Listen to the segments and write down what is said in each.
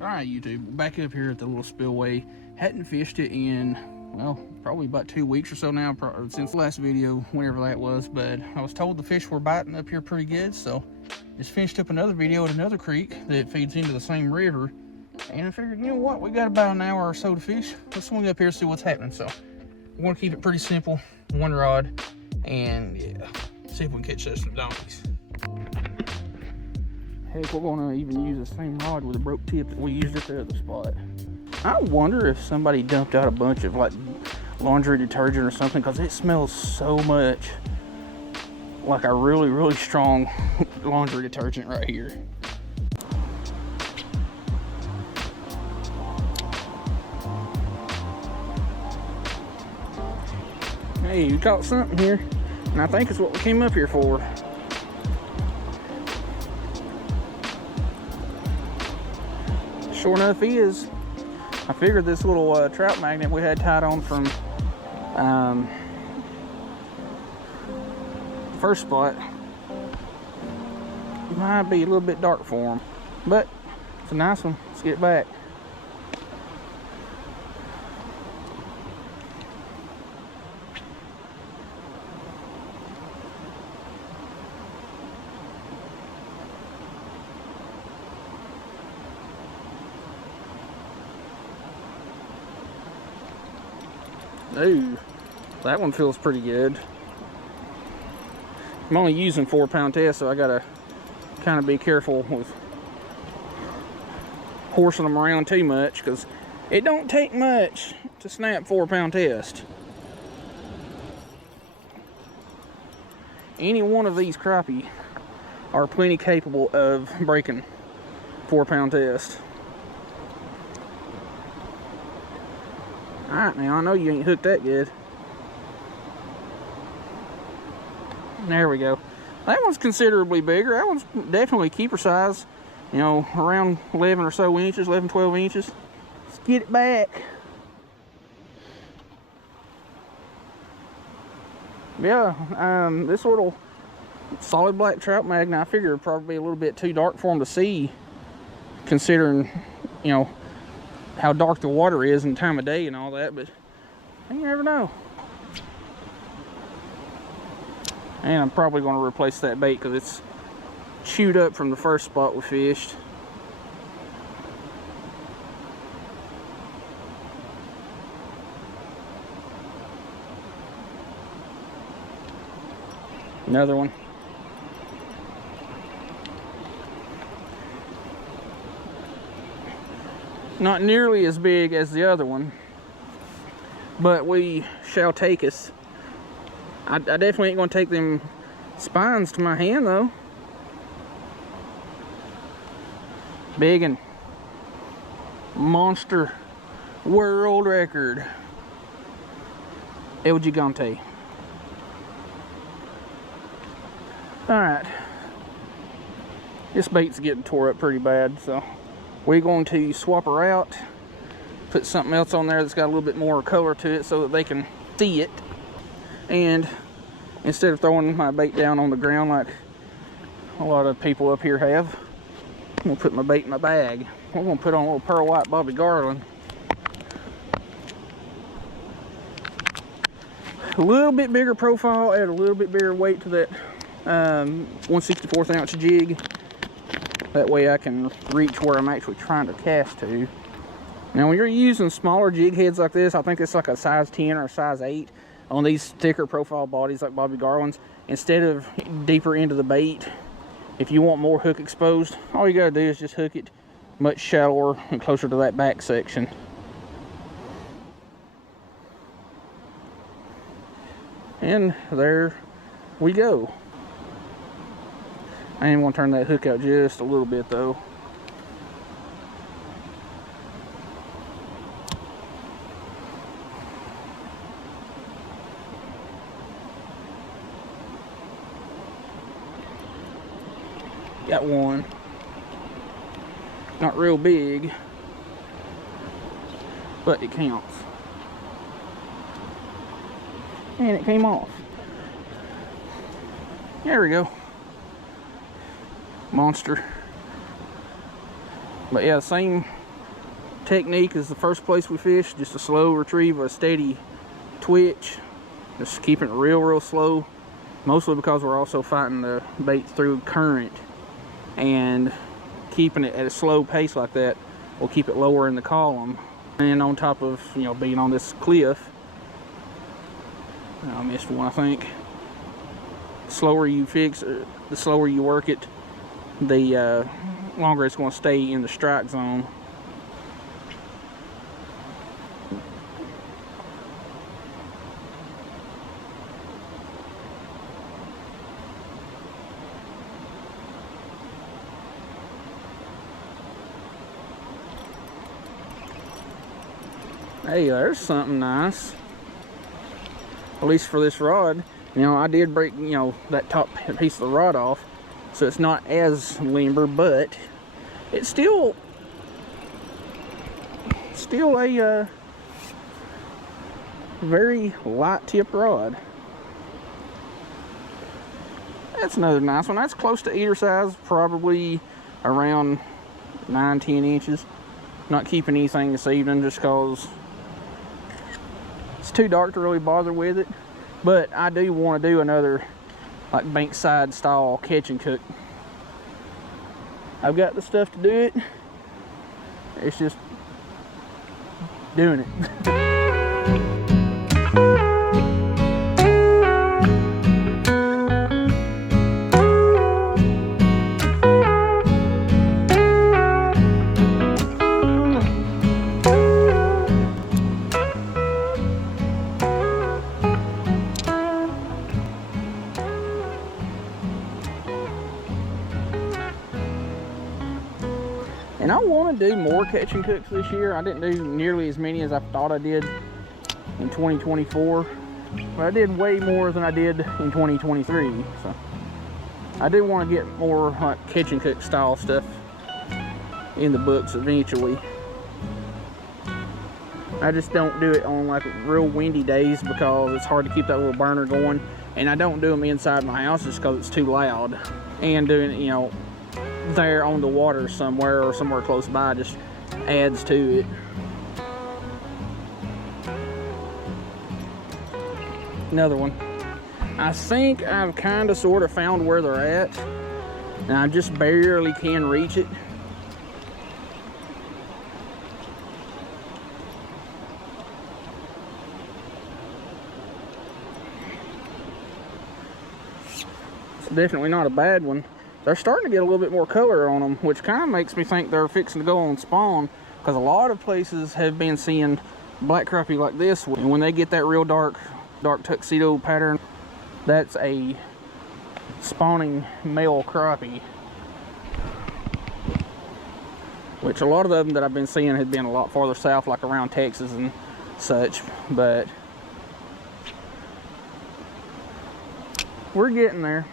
Alright YouTube, back up here at the little spillway. Hadn't fished it in, well, probably about 2 weeks or so now, since the last video, whenever that was, but I was told the fish were biting up here pretty good, so just finished up another video at another creek that feeds into the same river, and I figured, you know what, we got about an hour or so to fish. Let's swing up here and see what's happening. So we're going to keep it pretty simple, one rod, and yeah, see if we can catch us some donkeys. Heck, we're gonna even use the same rod with a broke tip that we used at the other spot. I wonder if somebody dumped out a bunch of like laundry detergent or something, because it smells so much like a really strong laundry detergent right here. Hey, we caught something here, and I think it's what we came up here for. Sure enough is. I figured this little trout magnet we had tied on from the first spot might be a little bit dark for him, but it's a nice one. Let's get it back. Ooh, that one feels pretty good. I'm only using 4-pound test, so I gotta kind of be careful with horsing them around too much, because it don't take much to snap 4-pound test. Any one of these crappie are plenty capable of breaking 4-pound test. Alright, now I know you ain't hooked that good. There we go. That one's considerably bigger. That one's definitely keeper size. You know, around 11 or so inches, 11, 12 inches. Let's get it back. Yeah, this little solid black trout magnet, I figure it'd probably be a little bit too dark for them to see, considering, you know, how dark the water is and time of day and all that, but you never know. And I'm probably going to replace that bait because it's chewed up from the first spot we fished. Another one. Not nearly as big as the other one, but we shall take us. I definitely ain't gonna take them spines to my hand though. Big and monster world record El Gigante. Alright, this bait's getting tore up pretty bad, so we're going to swap her out, put something else on there that's got a little bit more color to it so that they can see it. And instead of throwing my bait down on the ground like a lot of people up here have, I'm going to put my bait in my bag. We're going to put on a little pearl white Bobby Garland. A little bit bigger profile, add a little bit bigger weight to that 1/64 ounce jig. That way I can reach where I'm actually trying to cast to. Now when you're using smaller jig heads like this, I think it's like a size 10 or a size 8 on these thicker profile bodies like Bobby Garland's, instead of deeper into the bait, if you want more hook exposed, all you gotta do is just hook it much shallower and closer to that back section. And there we go. I am going to turn that hook out just a little bit though. Got one. Not real big, but it counts. And it came off. There we go. Monster. But yeah, same technique is the first place we fish, just a slow retrieve, a steady twitch, just keeping it real slow, mostly because we're also fighting the bait through current, and keeping it at a slow pace like that will keep it lower in the column. And on top of, you know, being on this cliff, I missed one, I think. The slower you fix, the slower you work it, the longer it's going to stay in the strike zone. Hey, there's something nice. At least for this rod. You know, I did break, you know, that top piece of the rod off, so it's not as limber, but it's still a very light tip rod. That's another nice one. That's close to eater size, probably around 9-10 inches. Not keeping anything this evening just because it's too dark to really bother with it. But I do want to do another like bankside style catch and cook. I've got the stuff to do it. It's just doing it. And I want to do more catch and cooks this year. I didn't do nearly as many as I thought I did in 2024, but I did way more than I did in 2023. So I do want to get more like catch and cook style stuff in the books eventually. I just don't do it on like real windy days because it's hard to keep that little burner going, and I don't do them inside my house just because it's too loud. And doing it, you know, there on the water somewhere or somewhere close by just adds to it. Another one. I think I've kind of sort of found where they're at, and I just barely can reach it. It's definitely not a bad one. They're starting to get a little bit more color on them, which kind of makes me think they're fixing to go on spawn, because a lot of places have been seeing black crappie like this, and when they get that real dark tuxedo pattern, that's a spawning male crappie. Which a lot of them that I've been seeing have been a lot farther south, like around Texas and such, but we're getting there.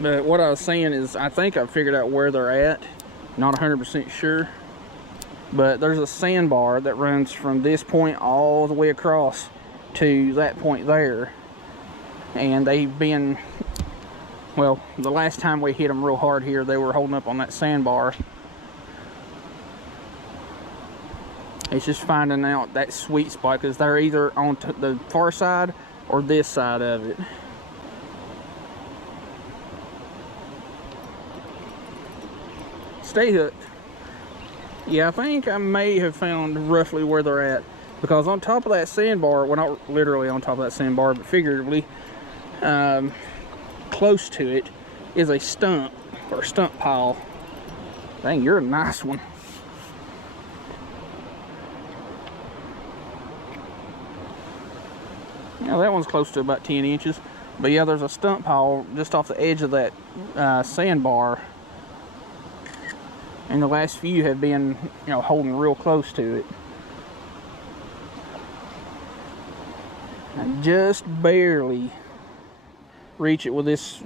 But what I was saying is, I think I've figured out where they're at. Not 100% sure. But there's a sandbar that runs from this point all the way across to that point there. And they've been, well, the last time we hit them real hard here, they were holding up on that sandbar. It's just finding out that sweet spot, because they're either on the far side or this side of it. Stay hooked. Yeah, I think I may have found roughly where they're at, because on top of that sandbar, well, not literally on top of that sandbar, but figuratively, close to it is a stump, or stump pile. Dang, you're a nice one. Now that one's close to about 10 inches. But yeah, there's a stump pile just off the edge of that sandbar. And the last few have been, you know, holding real close to it. I just barely reach it with this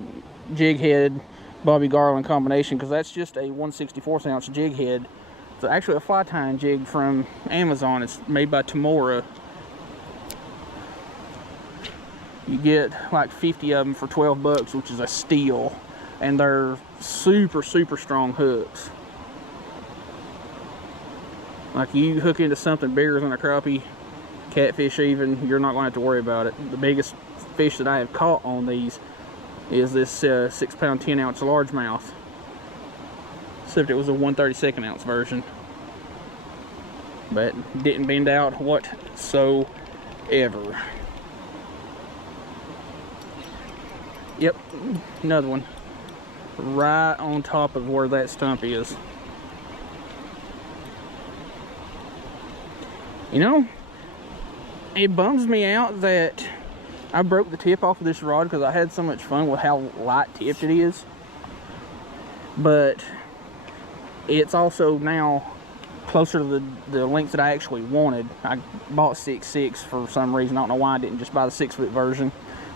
jig head Bobby Garland combination, because that's just a 1/64 ounce jig head. It's actually a fly tying jig from Amazon. It's made by Tamora. You get like 50 of them for 12 bucks, which is a steal. And they're super, super strong hooks. Like, you hook into something bigger than a crappie, catfish even, you're not going to have to worry about it. The biggest fish that I have caught on these is this 6 pound 10 ounce largemouth, except it was a 1/32 ounce version, but didn't bend out whatsoever. Yep, another one right on top of where that stump is. You know, it bums me out that I broke the tip off of this rod because I had so much fun with how light tipped it is. But it's also now closer to the length that I actually wanted. I bought 6'6" for some reason. I don't know why I didn't just buy the 6-foot version.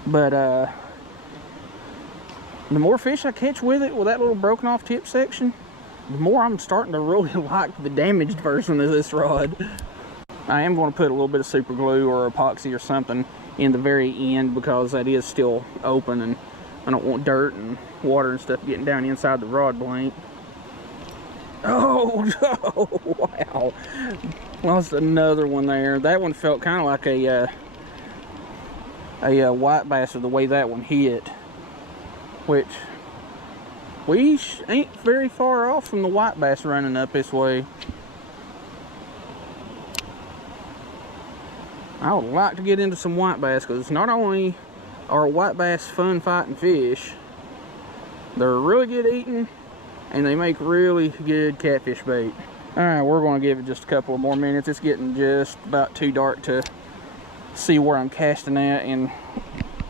But the more fish I catch with it, with that little broken off tip section, the more I'm starting to really like the damaged version of this rod. I am going to put a little bit of super glue or epoxy or something in the very end because that is still open and I don't want dirt and water and stuff getting down inside the rod blank. Oh, oh wow. Lost another one there. That one felt kind of like a white bass with the way that one hit, which we ain't very far off from the white bass running up this way. I would like to get into some white bass because not only are white bass fun fighting fish, they're really good eating and they make really good catfish bait. Alright, we're going to give it just a couple of more minutes. It's getting just about too dark to see where I'm casting at, and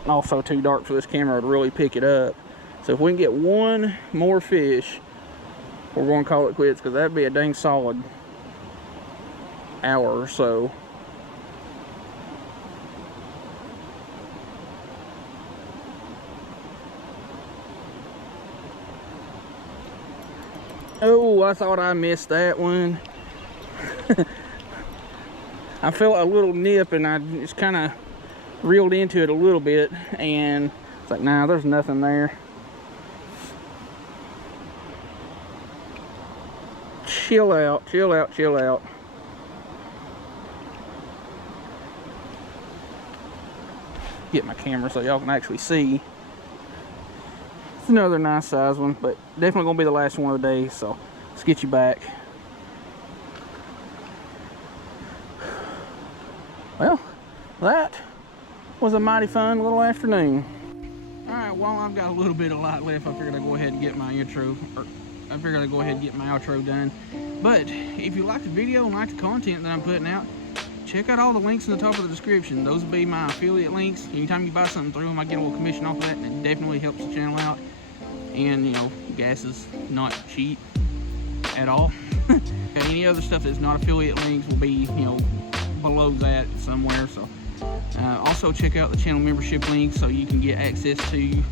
also too dark for this camera to really pick it up. So if we can get one more fish, we're going to call it quits because that'd be a dang solid hour or so. Oh, I thought I missed that one. I felt a little nip and I just kind of reeled into it a little bit and it's like, nah, there's nothing there. Chill out, chill out, chill out. Get my camera so y'all can actually see. It's another nice size one, but definitely gonna be the last one of the day, so let's get you back. Well, that was a mighty fun little afternoon. Alright, while I've got a little bit of light left, I figured I'd go ahead and get my outro done. But if you like the video and like the content that I'm putting out, check out all the links in the top of the description. Those will be my affiliate links. Anytime you buy something through them, I get a little commission off of that, and it definitely helps the channel out. And, you know, gas is not cheap at all. Any other stuff that's not affiliate links will be, you know, below that somewhere. So also check out the channel membership link so you can get access to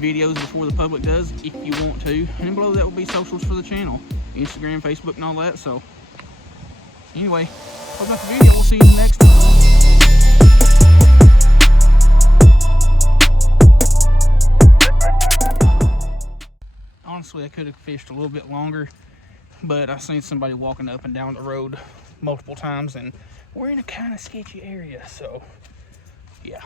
videos before the public does if you want to. And then below that will be socials for the channel, Instagram, Facebook, and all that. So anyway, hope that's the video. We'll see you in the next one. Honestly, I could have fished a little bit longer, but I seen somebody walking up and down the road multiple times, and we're in a kind of sketchy area, so yeah.